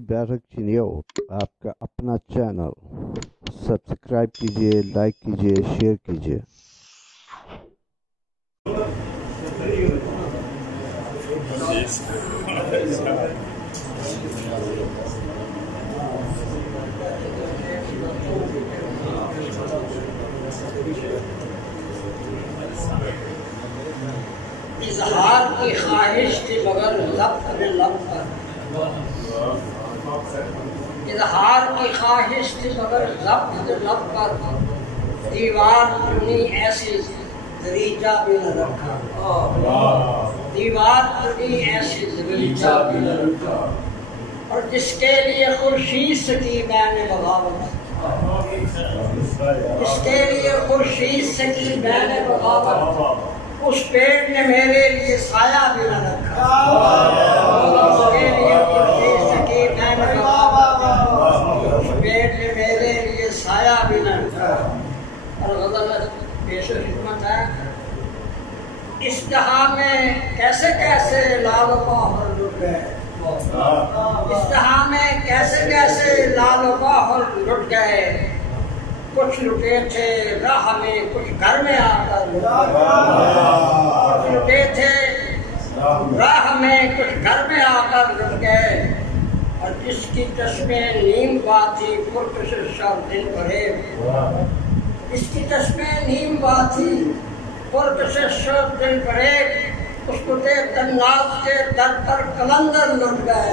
Barrack चिनियो आपका अपना channel. Subscribe कीजिए, लाइक कीजिए, शेयर कीजिए। इजहार की ख्वाहिश थी मगर लब में लब पर, इजहार की ख्वाहिश थी मगर लब में लब पर, दीवार चुनी ऐसी दरीचा भी न रखा, दीवार चुनी ऐसी दरीचा भी न रखा। और जिसके लिए खुर्शीद से की मैंने बगावत, जिसके लिए खुर्शीद से की मैंने बगावत, उस पेड़ ने मेरे लिए साया भी न रखा। उसके लिए खुर्शीद से की मैंने बगावत, उस पेड़ ने मेरे लिए साया भी न रखा। और गज़ल पेश खिदमत है। इस जहां में कैसे कैसे लाल बाहर लुट गए, इस जहां में कैसे कैसे लाल बाहर लुट गए। कुछ लुटे थे राह में, कुछ घर में आकर लुट गए। कुछ लुटे थे राह में, कुछ घर में आकर लुट गए। और जिसकी चश्में नीम बाती पुरकशिश दिल भरे, इसकी चश्में नीम बाती पुरकशिश दिल भरे, उसको देख तन्नाज के दर पर कलंदर लुट गए।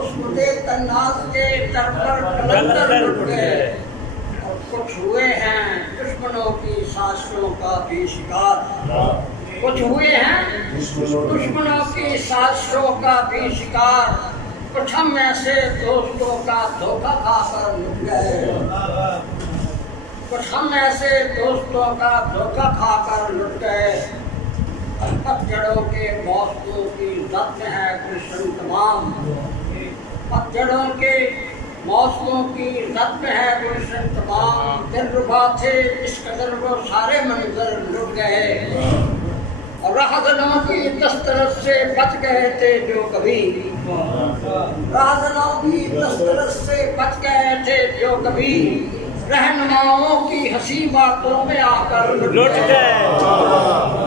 उसको देख तन्नाज के दर पर कलंदर लुट गए। और कुछ हुए हैं दुश्मनों की साजिशों का भी शिकार, कुछ हुए हैं दुश्मनों की साजिशों का भी शिकार। कुछ हम ऐसे दोस्तों का धोखा खाकर लुट गए, कुछ हम ऐसे दोस्तों का धोखा खाकर लुट गए। पतझड़ों के मौसमों की जद में है गुलशन तमाम, पतझड़ों के मौसमों की जद में है गुलशन तमाम। दिल रुबा थे इस कदर वो सारे मंजर लुट गए। और राहज़नों की दस्तरस से बच गए थे जो कभी, राहज़नों की दस्तरस से बच गए थे जो कभी, रहनुमाओं की हंसी बातों में आकर लुट गए।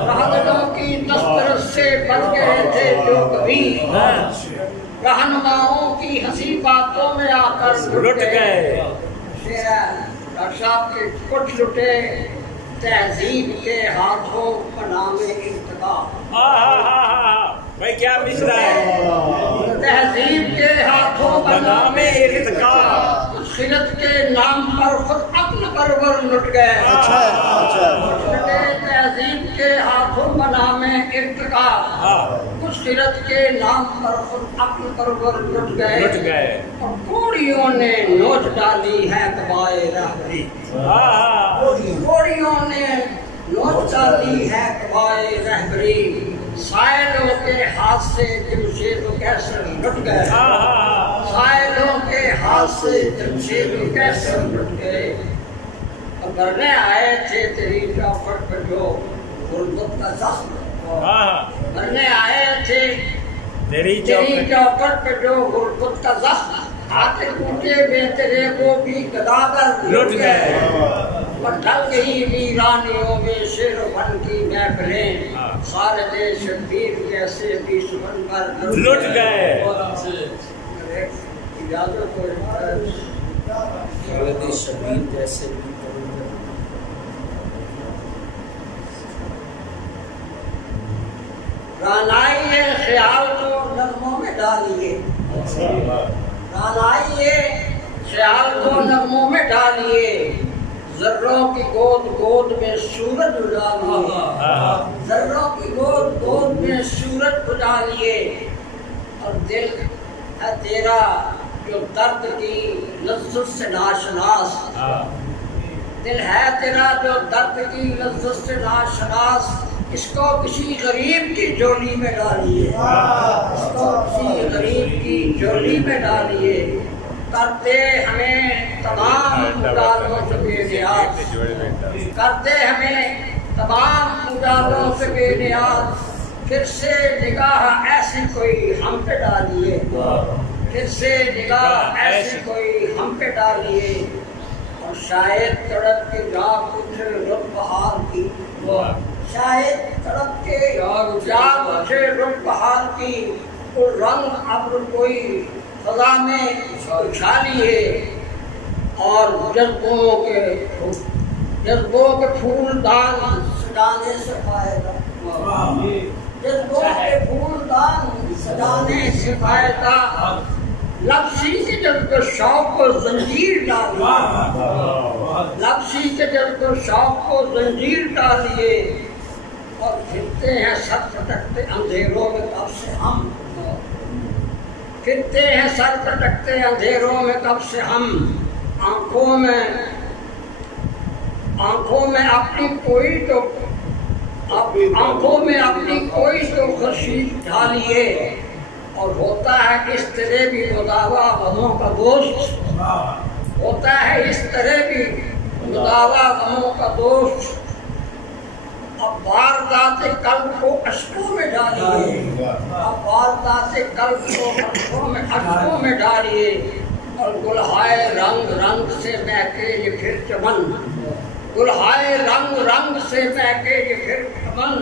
राहज़नों की दस्तरस से बच गए थे जो कभी, रहनुमाओं की हंसी बातों में आकर लुट गए। डॉक्टर साहब के कुछ लुटे तहजीब के हाथों बनामे इर्तिका। भाई क्या मिसरा है। तहजीब के हाथों बनामे इर्तिका, खिलत के नाम पर खुद अक्ल परवर लुट गए। तहजीब के हाथों बनामे इर्तिका, कुछ खिलत के नाम पर खुद अक्ल परवर लुट गए। और कोड़ियों ने नोच डाली है कबाए रहबरी, कोड़ियों ने नोच डाली है कबाए रहबरी। साइलों के हाथ से जमशेद कैसर लुट गए, साइलों के हाथ से जमशेद कैसर लुट गए। और भरने आए थे तेरी चौखट पर जो गुर्बत का जख्म, भरने आए थे तेरी चौखट पर जो गुर्बत का जख्म। आते टूटे बेतरे वो भी गदागर लुट गए। और ढल गई वीरानियों में शेर बन की महफिलें, सारे देश वीर जैसे भी सुमन पर लुट गए। इजाजत हो सारे देश वीर जैसे भी रानाई ख्याल को नगमों में डालिए, रानाई ख्याल को नगमों में डालिए। जर्रों की गोद गोद में सूरज उजालिए, जर्रों की गोद गोद में सूरज उजालिए। और दिल है तेरा जो दर्द की लज्जत से नाशनास, दिल है तेरा जो दर्द की लज्जत से नाशनास। इसको किसी गरीब की झोली में डालिए, इसको किसी गरीब की झोली में डालिए। करते हमें तमाम उजालों से बेनियाज, करते हमें तमाम उजालों से बेनियाज। फिर से निगाह ऐसी कोई हम पे डालिए, फिर से निगाह ऐसी कोई हम पे डालिए और शायद तड़प के जाग उठे रुख बहार की, शायद तड़प के जाग उठे रुख बहार की, वो रंग अब कोई फजा में उछालिए और जज्बों के फूलदान सजाने से फायदा, जज्बों के फूलदान सजाने से फायदा, लफ्ज़ी के जज्ब शौक को जंजीर डालिए, लफ्ज़ी के जज्ब शौक को जंजीर डालिए और फिरते हैं सर पटकते अंधेरों में कब से हम, फिरते हैं सर पटकते अंधेरों में कब से हम, आंखों में अपनी कोई तो आंखों में अपनी कोई तो खुशी ढालिए और होता है इस तरह भी मुदावा गमों का दोस्त, होता है इस तरह भी मुदावा गमों का दोस्त। अब वारदात कल्ब को अश्कों में डालिए, अब वारदात कल्ब को अश्कों में डालिए और गुलहाए रंग रंग से महके ये फिर चमन, गुलहाए रंग रंग से महके ये फिर चमन,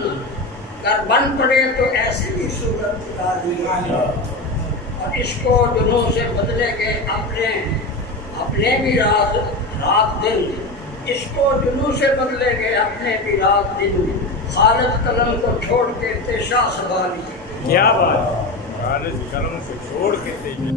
कर बन पड़े तो ऐसी भी सूरत डालिए और इसको जुनून से बदलेंगे अपने भी रात दिन, इसको जुनून से बदलेंगे अपने भी रात दिन, खालिद कलम को छोड़ के तेशा संभालिए। क्या बात, खालिद कलम से छोड़ के तेशा